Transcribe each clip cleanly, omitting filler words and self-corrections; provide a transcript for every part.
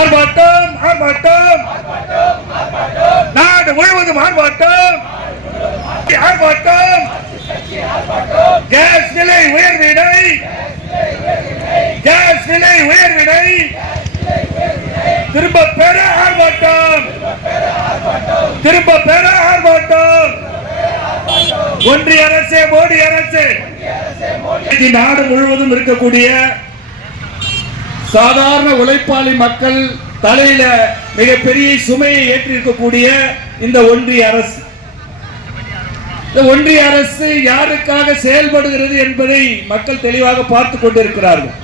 ஆர்ப்பாட்டம் ஆர்ப்பாட்டம் நாடு முழுவதும் ஆர்ப்பாட்டம் ஆர்ப்பாட்டம் கேஸ் விலை உயர்வினை கேஸ் விலை உயர்வினை திரும்ப பெற ஆர்ப்பாட்டம் திரும்ப பெற ஆர்ப்பாட்டம் ஒன்றிய அரசு மோடி அரசு நாடு முழுவதும் இருக்கக்கூடிய சாதாரண உழைப்பாளி மக்கள் தலையில மிகப்பெரிய சுமையை ஏற்றிருக்கக்கூடிய இந்த ஒன்றிய அரசு ஒன்றிய அரசு யாருக்காக செயல்படுகிறது என்பதை மக்கள் தெளிவாக பார்த்து கொண்டிருக்கிறார்கள்.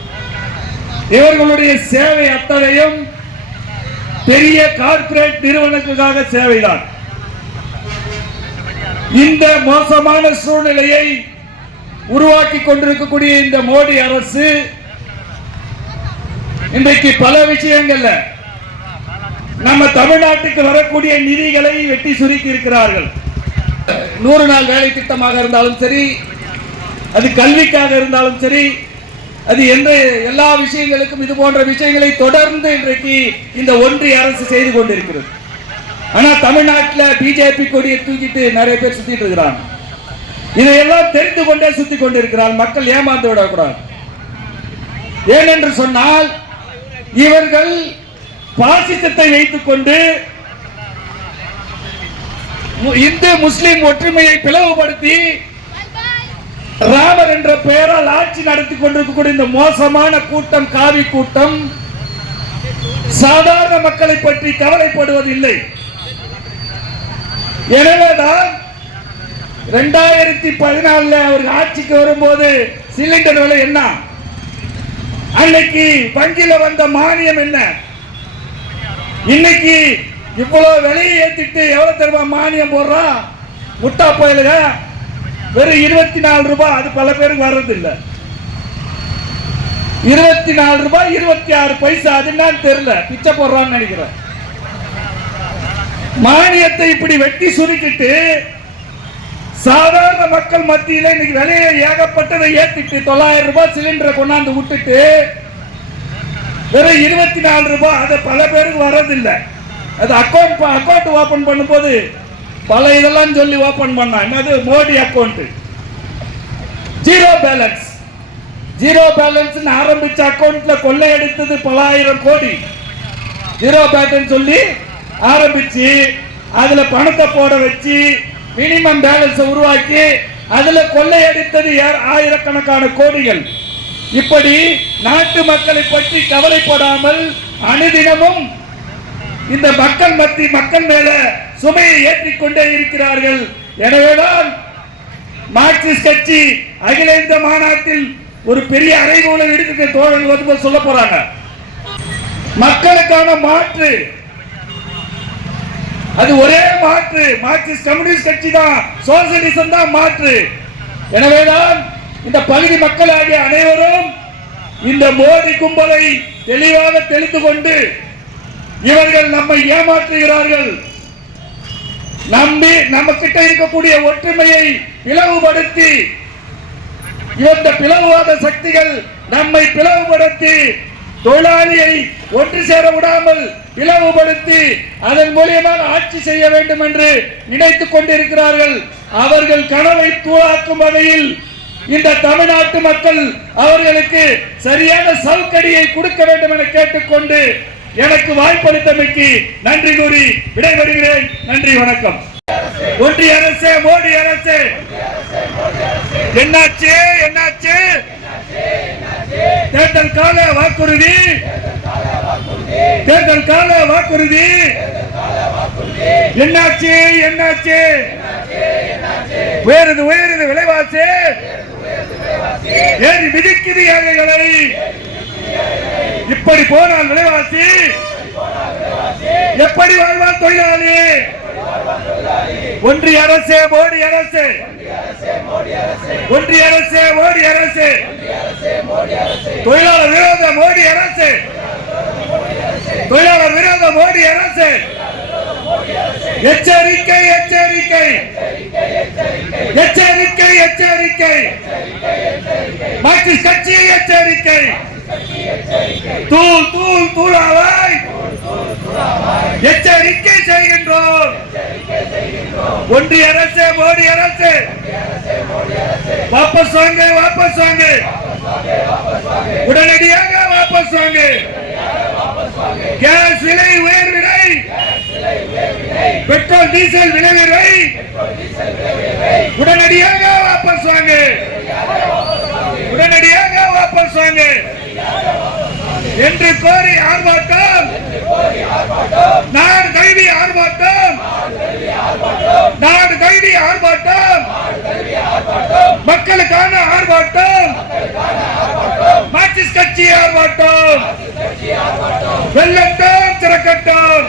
இவர்களுடைய சேவை அத்தனையும் பெரிய கார்ப்பரேட் நிறுவனங்களுக்காக சேவைதான். இந்த மோசமான சூழ்நிலையை உருவாக்கி கொண்டிருக்கக்கூடிய இந்த மோடி அரசு இன்றைக்கு பல விஷயங்கள்ல நம்ம தமிழ்நாட்டுக்கு வரக்கூடிய நிதிகளை வெட்டி சுருக்கி இருக்கிறார்கள். 100 நாள் வேலை திட்டமாக இருந்தாலும் சரி, அது கல்விக்காக இருந்தாலும் சரி, அது எந்த எல்லா விஷயங்களுக்கும் இது போன்ற விஷயங்களை தொடர்ந்து இன்றைக்கு இந்த ஒன்றிய அரசு செய்து கொண்டிருக்கிறது. ஆனா தமிழ்நாட்டில் பிஜேபி கொடியை தூக்கிட்டு நிறைய பேர் சுத்திட்டு இருக்கிறாங்க. இதையெல்லாம் தெரிந்து கொண்டே சுத்தி கொண்டிருக்கிறார். மக்கள் ஏமாந்து விடக்கூடாது. ஏனென்று சொன்னால் இவர்கள் பாசிசத்தை வைத்துக் கொண்டு இந்து முஸ்லிம் ஒற்றுமையை பிளவுபடுத்தி ராமர் என்ற பெயரால் ஆட்சி நடத்தி கொண்டிருக்கக்கூடிய இந்த மோசமான கூட்டம், காவி கூட்டம், சாதாரண மக்களை பற்றி கவலைப்படுவதில்லை. எனவேதான் 2014 அவர் ஆட்சிக்கு வரும்போது சிலிண்டர் விலை என்ன, அன்னைக்கு வங்கியில வந்த மானியம் என்ன, இன்னைக்கு இவ்வளவு விலையை ஏத்திட்டு எவ்வளவு தெரியுமா மானியம் போடுறா? முட்டா போயிலுங்க வெறும் 24 ரூபாய். அது பல பேருக்கு வர்றது இல்ல. 24 ரூபாய் 26 பைசா. அது என்னன்னு தெரியல, பிச்சை போடுறான்னு நினைக்கிறேன். மானியத்தை இப்படி வெட்டி சுருக்கிட்டு சாதாரண மக்கள் மத்தியில இன்னைக்கு விலையை ஏகப்பட்டதை ஏத்திட்டு 900 ரூபாய் சிலிண்டரை கொண்டாந்து விட்டுட்டு வெறும் 24 ரூபாய். அது பல பேருக்கு வர்றதில்லை. அது அக்கௌண்ட் ஓபன் பண்ணும்போது பல இதெல்லாம் சொல்லி ஓபன் பண்ணா, என்னது Modi account, zero balance. Zero balance ஆரம்பிச்ச அக்கௌண்ட்ல கொள்ளையடித்தது பல ஆயிரம் கோடி. ஜீரோ பேலன்ஸ் சொல்லி ஆரம்பிச்சு அதுல பணத்தை போட வச்சு மினிமம் பேலன்ஸ் உருவாக்கி அதுல கொள்ளையடித்தது ஆயிரக்கணக்கான கோடிகள். இப்படி நாட்டு மக்களை பற்றி கவலைப்படாமல் அனுதினமும் இந்த மக்கள் மேல சுமையை ஏற்றிக்கொண்டே இருக்கிறார்கள். எனவேதான் மார்க்சிஸ்ட் கட்சி அகில இந்திய மாநாட்டில் ஒரு பெரிய அறைகூவலை எடுத்து தோழர்கள் சொல்ல போறாங்க. மக்களுக்கான மாற்று, அது ஒரே மாற்று. மார்க்சிஸ்ட் கம்யூனிஸ்ட் கட்சி தான், சோசியலிசம் தான் மாற்று. எனவேதான் இந்த பகுதி மக்கள் ஆகிய அனைவரும் இந்த மோடி கும்பலை தெளிவாக தெரிந்து கொண்டு இவர்கள் நம்மை ஏமாற்றுகிறார்கள், நம்பி நம்ம கிட்ட இருக்கக்கூடிய ஒற்றுமையை பிளவுபடுத்தி இந்த பிளவுவாத சக்திகள் நம்மை பிளவுபடுத்தி தொழிலாளியை ஒன்று சேர விடாமல் பிளவுபடுத்தி அதன் மூலியமாக ஆட்சி செய்ய வேண்டும் என்று நினைத்துக் கொண்டிருக்கிறார்கள். அவர்கள் கனவை தூளாக்கும் வகையில் இந்த தமிழ்நாட்டு மக்கள் அவர்களுக்கு சரியான சவுக்கடியை கொடுக்க வேண்டும் என கேட்டுக்கொண்டு எனக்கு வாய்ப்பளித்தமைக்கு நன்றி கூறி விடைபெறுகிறேன். நன்றி, வணக்கம். ஒன்றிய அரசு, மோடி அரசு, என்னாச்சு என்னாச்சு? தேர்தல் கால வாக்குறுதி, தேர்தல் கால வாக்குறுதி என்னாச்சு என்னாச்சு? உயருது உயருது விலைவாசி, ஏறி மிதிக்குது ஏழைகளை. இப்படி போனால் விலைவாசி எப்படி வாழ்வான் தொழிலாளி? ஒன்றிய அரசு, மோடி அரசு, ஒன்றிய அரசு, மோடி அரசு, தொழிலாளர் விரோத மோடி அரசு, தொழிலாளர் விரோத மோடி அரசு. எச்சரிக்கை எச்சரிக்கை எச்சரிக்கை எச்சரிக்கை, மார்க்சிஸ்ட் கட்சி எச்சரிக்கை. தூள் தூள் தூளாவாய், எச்சரிக்கை செய்கின்றோம். ஒன்றிய அரசு, மோடி அரசு வாபஸ் வாங்க, வாபஸ் வாங்க, உடனடியாக வாபஸ் வாங்க. கேஸ் விலை உயர்வினை, பெட்ரோல் டீசல் விலை உயர்வை உடனடியாக வாபஸ் வாங்க, உடனடியாக வாபஸ் வாங்க என்று கோரி ஆர்ப்பாட்டம், நாடு கைதி ஆர்ப்பாட்டம், நாடு கைதி ஆர்ப்பாட்டம், மக்களுக்கான ஆர்ப்பாட்டம், மார்க்சிஸ்ட் கட்சி ஆர்ப்பாட்டம், வெள்ளட்டும் திறக்கட்டும்.